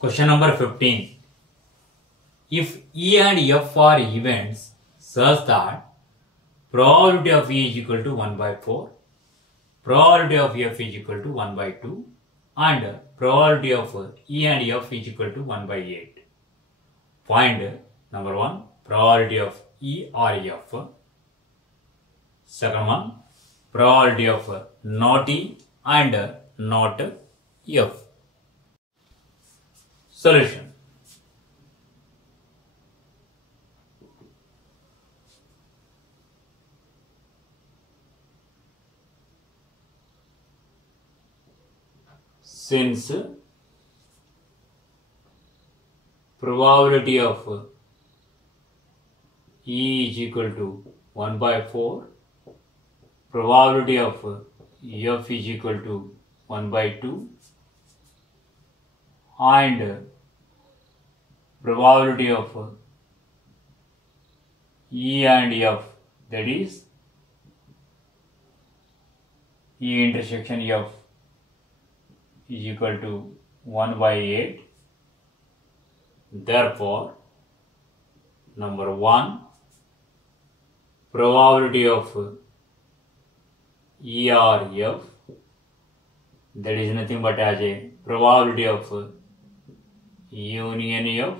Question number 15. If E and F are events such that probability of E is equal to 1 by 4, probability of F is equal to 1 by 2 and probability of E and F is equal to 1 by 8. Find number 1 probability of E or F. Second one probability of not E and not F. Solution. Since probability of E is equal to 1 by 4, probability of F is equal to 1 by 2 and probability of E and F, that is E intersection F, is equal to 1 by 8. Therefore, number 1 probability of E or F, that is nothing but as a probability of union F,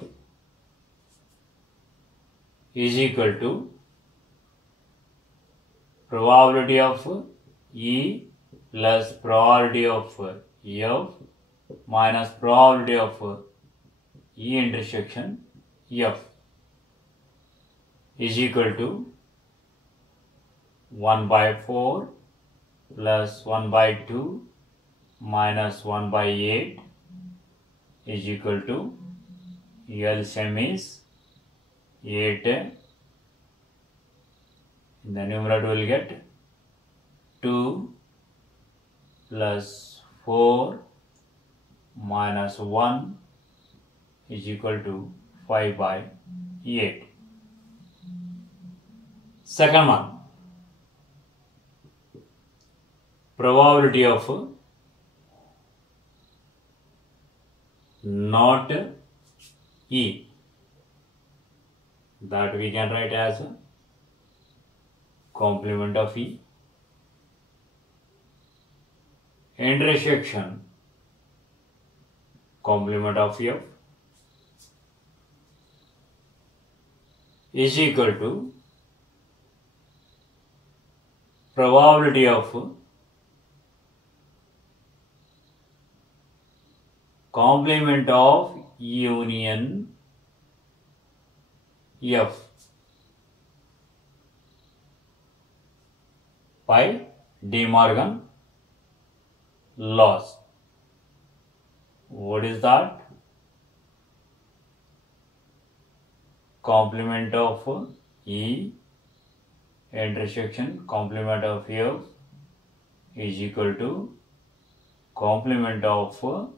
is equal to probability of E plus probability of F minus probability of E intersection F is equal to 1 by 4 plus 1 by 2 minus 1 by 8 is equal to LCM is 8. In the numerator we will get 2 plus 4 minus 1 is equal to 5 by 8. Second one, probability of not E, that we can write as complement of E, intersection complement of F is equal to probability of complement of union F by De Morgan laws. What is that? Complement of E intersection complement of F is equal to complement of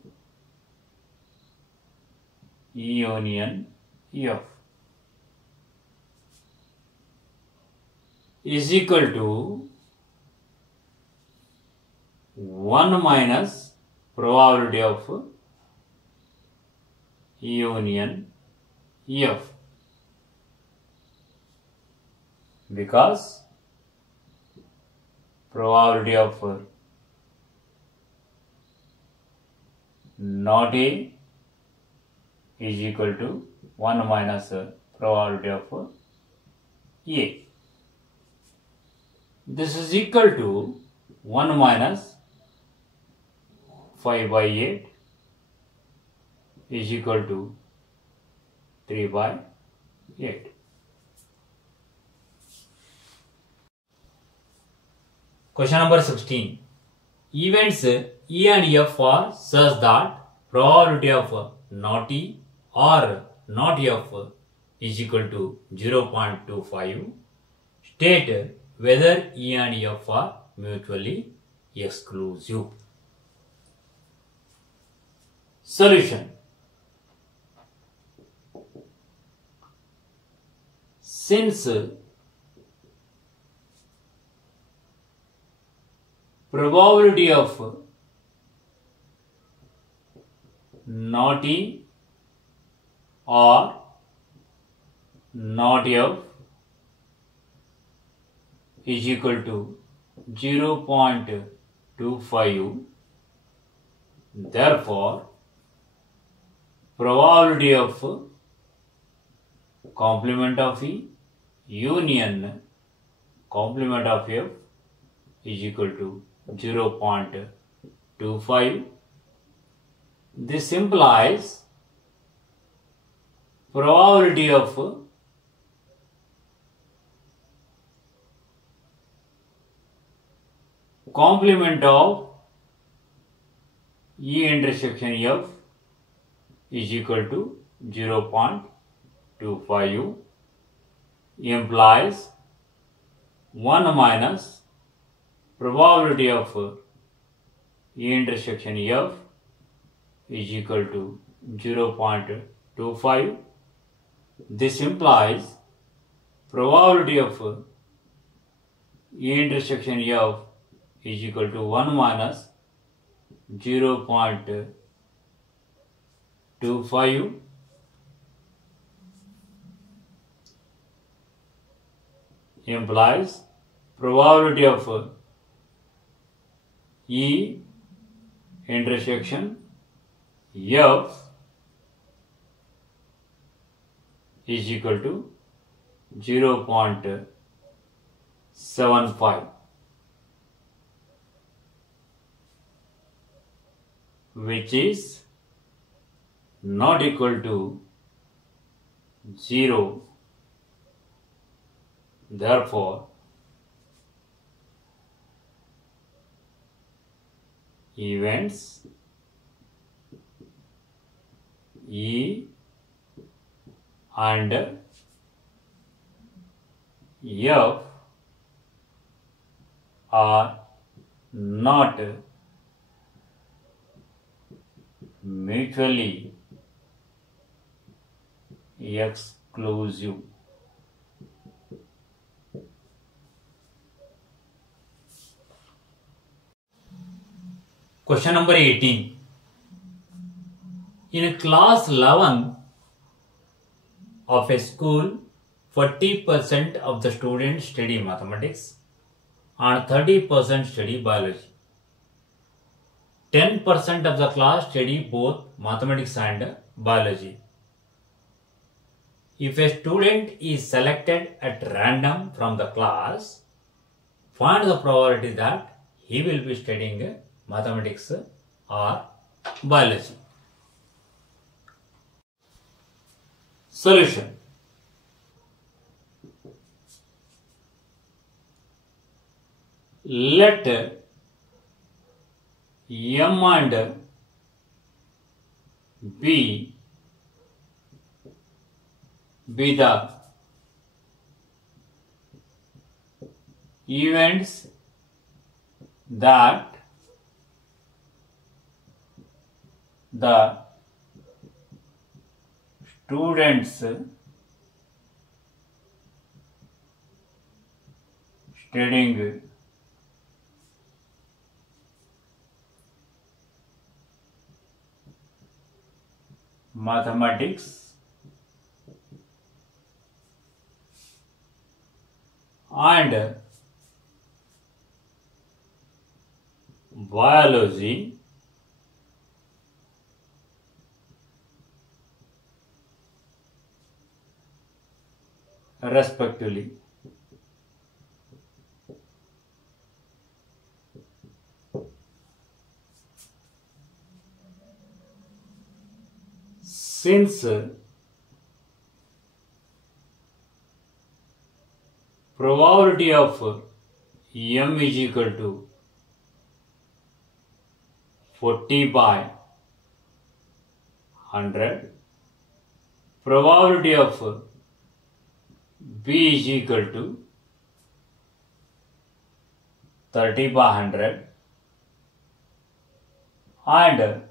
E union F is equal to 1 minus probability of E union F, because probability of not A is equal to 1 minus probability of A. This is equal to 1 minus 5 by 8 is equal to 3 by 8. Question number 16. Events E and F are such that probability of not E or not F is equal to 0.25. State whether E and F are mutually exclusive. Solution. Since probability of not E or not f is equal to 0.25. Therefore, probability of complement of E union complement of F is equal to 0.25. This implies probability of complement of E intersection F is equal to 0.25, implies 1 minus probability of E intersection F is equal to 0.25. This implies probability of E intersection F is equal to 1 minus 0.25, implies probability of E intersection F is equal to 0.75, which is not equal to 0. Therefore, events E and F are not mutually exclusive. Question number 18. In class 11 of a school, 40% of the students study mathematics and 30% study biology. 10% of the class study both mathematics and biology. If a student is selected at random from the class, find the probability that he will be studying mathematics or biology. Solution. Let M and B be the events that the students studying mathematics and biology respectively. Since probability of M is equal to 40/100, probability of B is equal to 30/100 and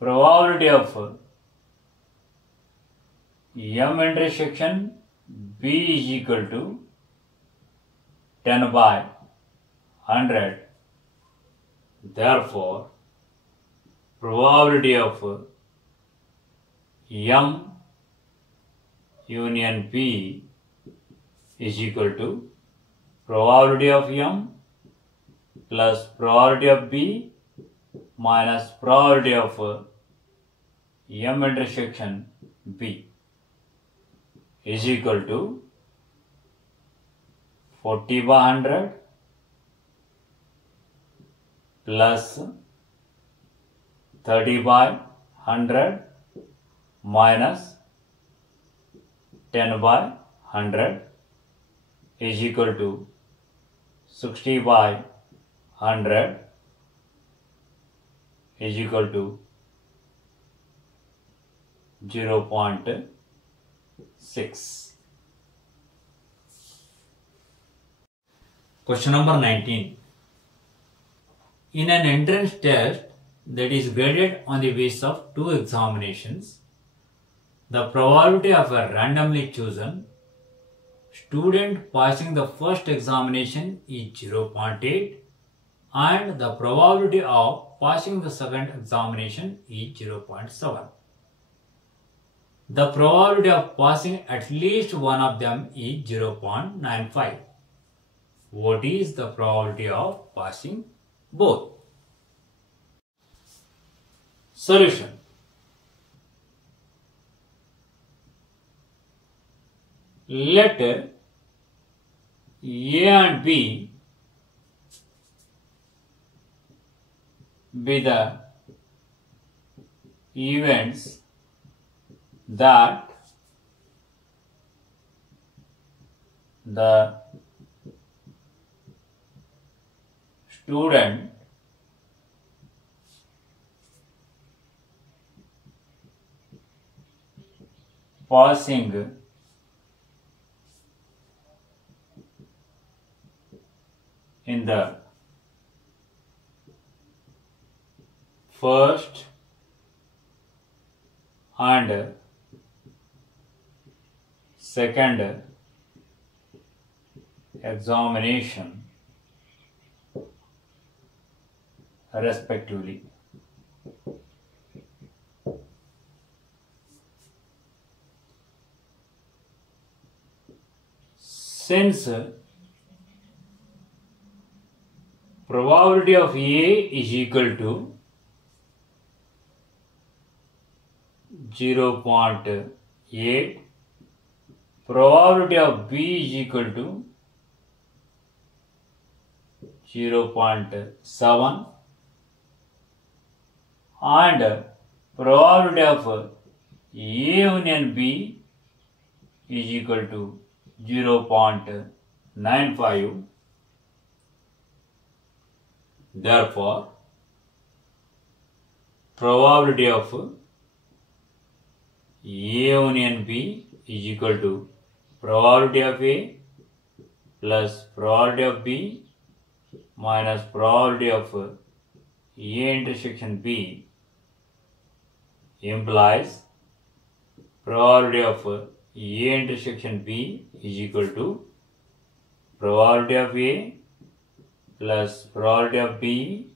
probability of M intersection B is equal to 10/100. Therefore, probability of M union P is equal to probability of M plus probability of B minus probability of M intersection B is equal to 40/100 plus 30/100 minus 10/100 is equal to 60/100 is equal to 0.6. Question number 19. In an entrance test that is graded on the basis of 2 examinations, the probability of a randomly chosen student passing the first examination is 0.8 and the probability of passing the second examination is 0.7. The probability of passing at least one of them is 0.95. What is the probability of passing both? Solution. Let A and B be the events that the student passing in the first and second examination respectively. Since probability of A is equal to 0.8, probability of B is equal to 0.7 and probability of A union B is equal to 0.95. Therefore, probability of A union B is equal to probability of A plus probability of B minus probability of A intersection B implies probability of A intersection B is equal to probability of A plus probability of B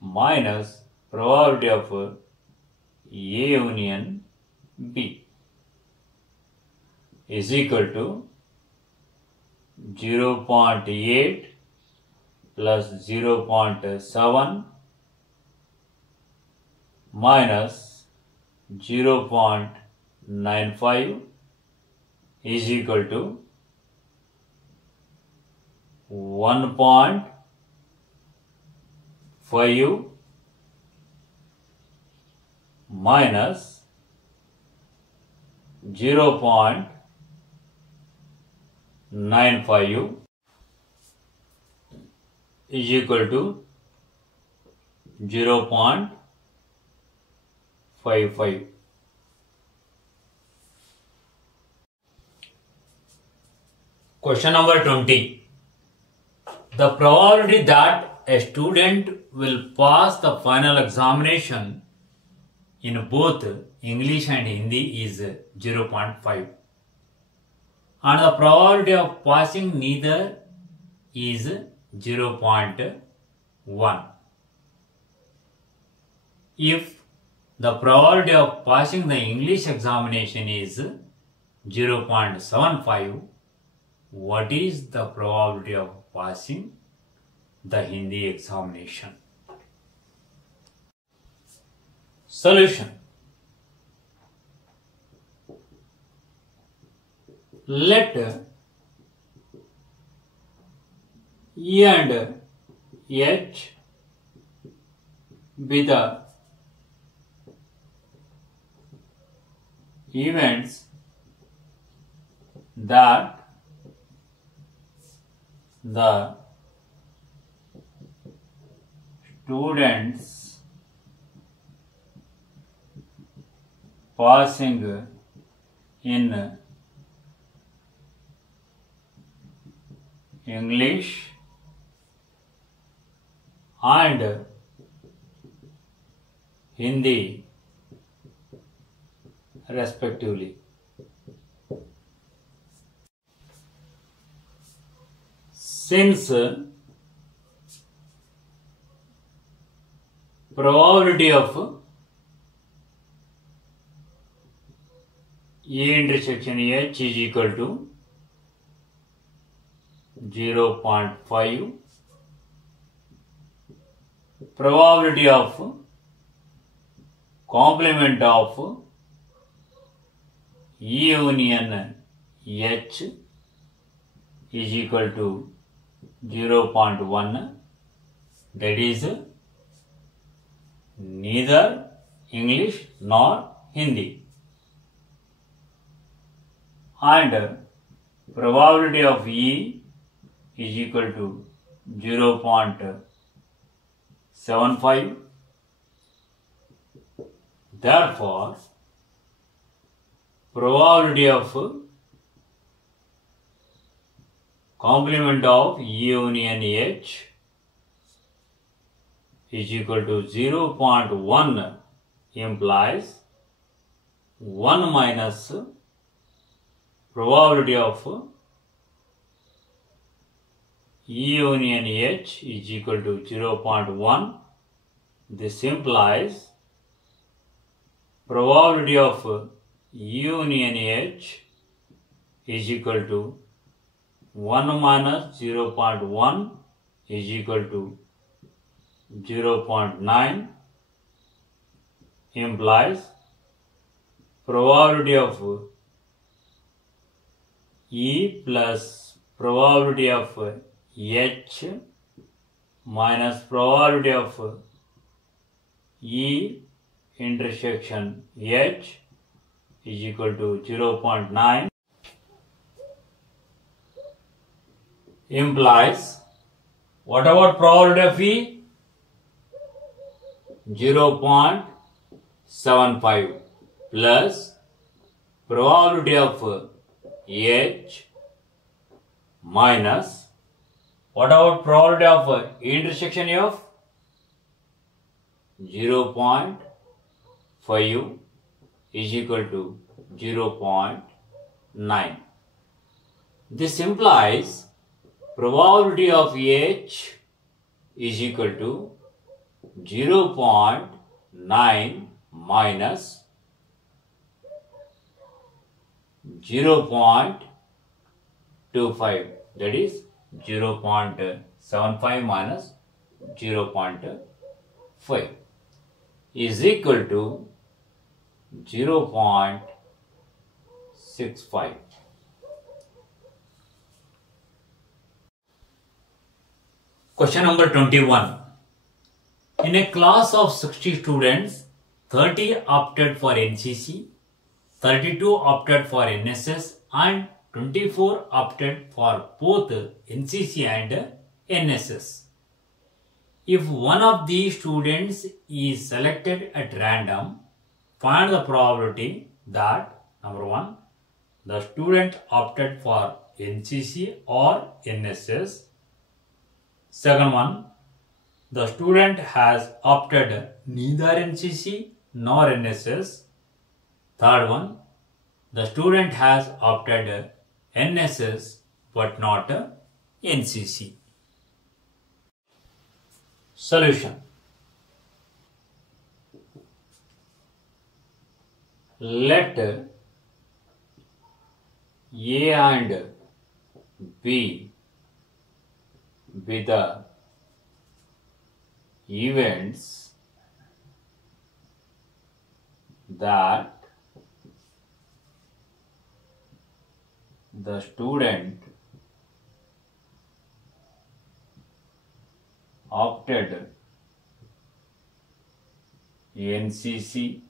minus probability of A union B is equal to 0.8 plus 0.7 minus 0.95 is equal to 1.5 minus 0.95 is equal to 0.55. Question number 20. The probability that a student will pass the final examination in both English and Hindi is 0.5 and the probability of passing neither is 0.1. If the probability of passing the English examination is 0.75, what is the probability of passing the Hindi examination? Solution. Let E and H be the events that the students passing in English and Hindi respectively. Since probability of E intersection H is equal to 0.5, probability of complement of E union H is equal to 0.1, that is neither English nor Hindi, and probability of E is equal to 0.75. Therefore, probability of complement of E union H is equal to 0.1 implies 1 minus probability of E union H is equal to 0.1. This implies probability of E union H is equal to 1 minus 0.1 is equal to 0.9, implies probability of E plus probability of H minus probability of E intersection H is equal to 0.9, implies what about probability of E? 0.75 plus probability of H minus what about probability of intersection of 0.5 is equal to 0.9. This implies probability of H is equal to 0.9 minus 0.25, that is 0.75 minus 0.5 is equal to 0.65. Question number 21. In a class of 60 students, 30 opted for NCC, 32 opted for NSS and 24 opted for both NCC and NSS. If one of these students is selected at random, find the probability that number 1, the student opted for NCC or NSS. Second one, the student has opted neither NCC nor NSS. Third one, the student has opted NSS but not NCC. Solution. Let A and B be the events that the student opted NCC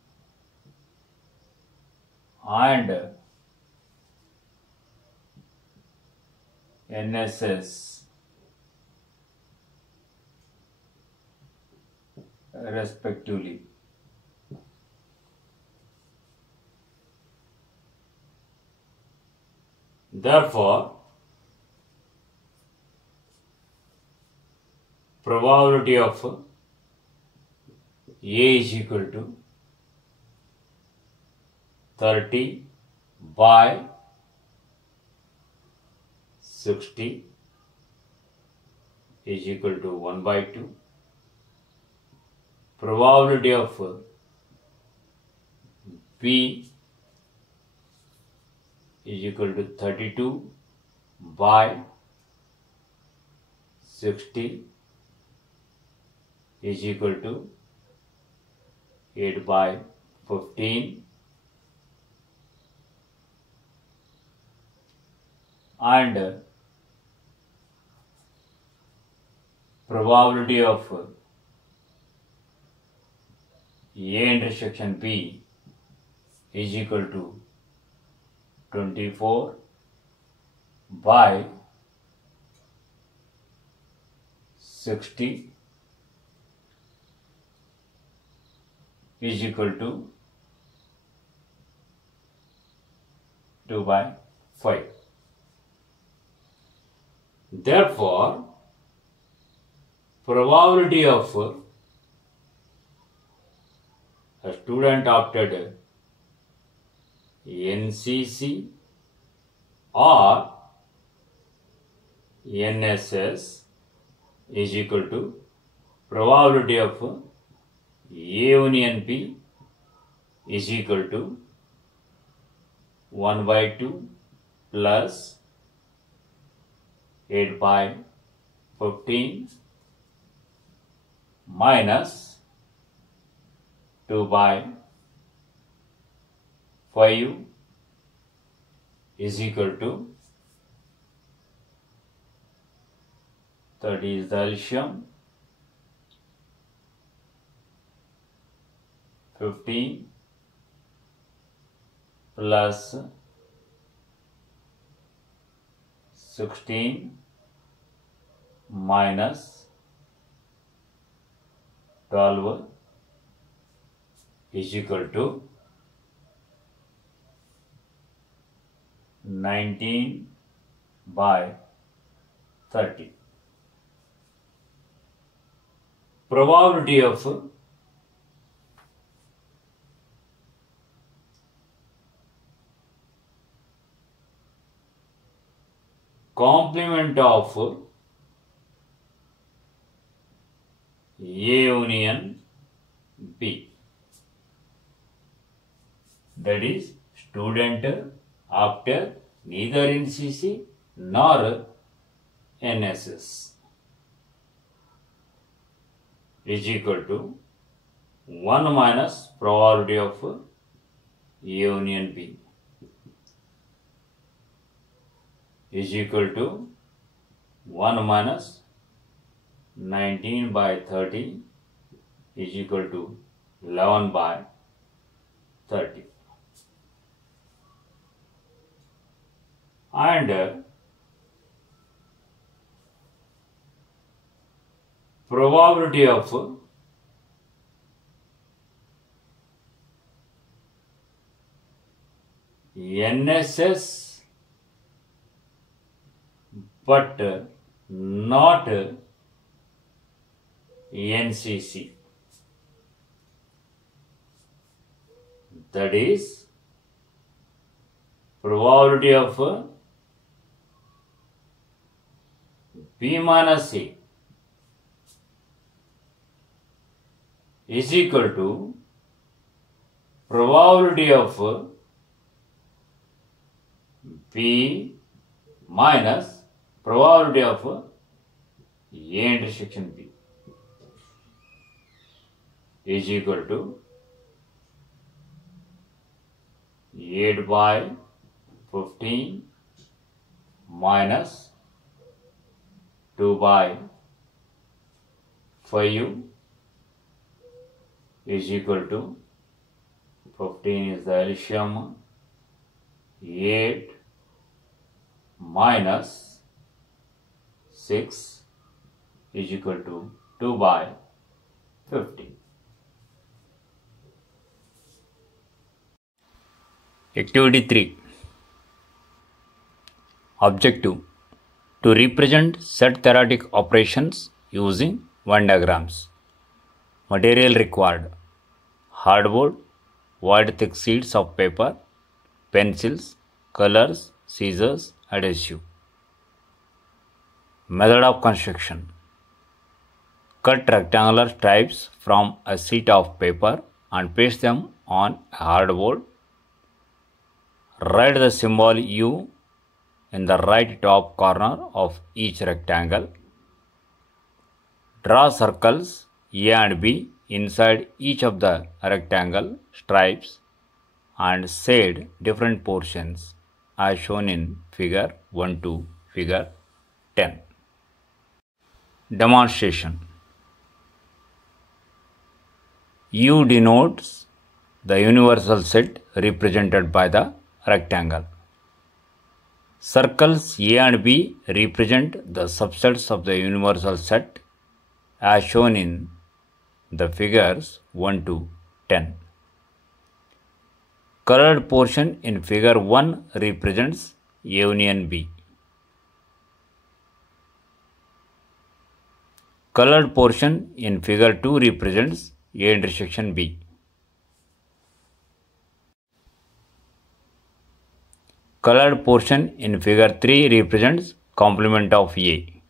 and NSS respectively. Therefore, probability of A is equal to 30 by 60 is equal to 1 by 2. Probability of B is equal to 32 by 60 is equal to 8 by 15, and probability of A intersection B is equal to 24 by 60 is equal to 2 by 5. Therefore, probability of a student opted NCC or NSS is equal to probability of A union B is equal to 1 by 2 plus 8 by 15 minus 2 by 5 is equal to 30 is the LCM, 15 plus 16 minus 12 is equal to 19 by 30. Probability of complement of A union B, that is student after neither NCC nor NSS, is equal to 1 minus probability of A union B is equal to 1 minus 19 by 30 is equal to 11 by 30. And probability of NSS but not NCC, that is probability of B minus C is equal to probability of B P minus probability of A intersection B is equal to 8 by 15 minus 2 by 5 is equal to 15 is the LCM, 8 minus 6 is equal to 2 by 15. Activity 3. Objective: to represent set theoretic operations using Venn diagrams. Material required: hardboard, wide thick sheets of paper, pencils, colors, scissors, adhesive. Method of construction: cut rectangular stripes from a sheet of paper and paste them on a hardboard. Write the symbol U in the right top corner of each rectangle. Draw circles A and B inside each of the rectangle stripes and shade different portions as shown in figure 1 to figure 10. Demonstration: U denotes the universal set represented by the rectangle. Circles A and B represent the subsets of the universal set as shown in the figures 1 to 10. Colored portion in figure 1 represents A union B. Colored portion in figure 2 represents A intersection B. Colored portion in figure 3 represents complement of A.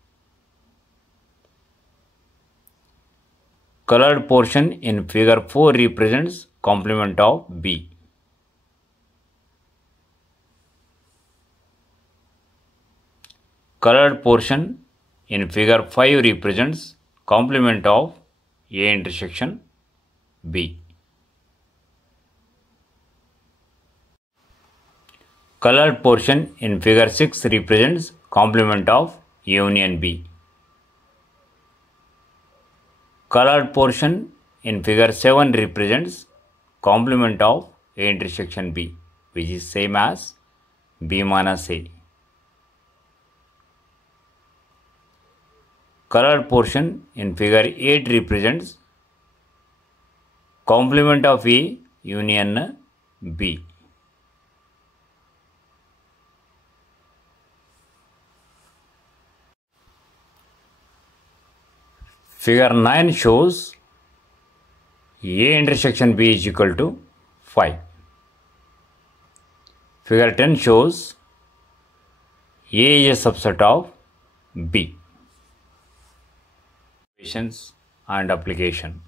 Colored portion in figure 4 represents complement of B. Colored portion in figure 5 represents complement of A intersection B. Colored portion in figure 6 represents complement of A union B. Colored portion in figure 7 represents complement of A intersection B, which is same as B minus A. Colored portion in figure 8 represents complement of A union B. Figure 9 shows A intersection B is equal to 5. Figure 10 shows A is a subset of B. Questions and application.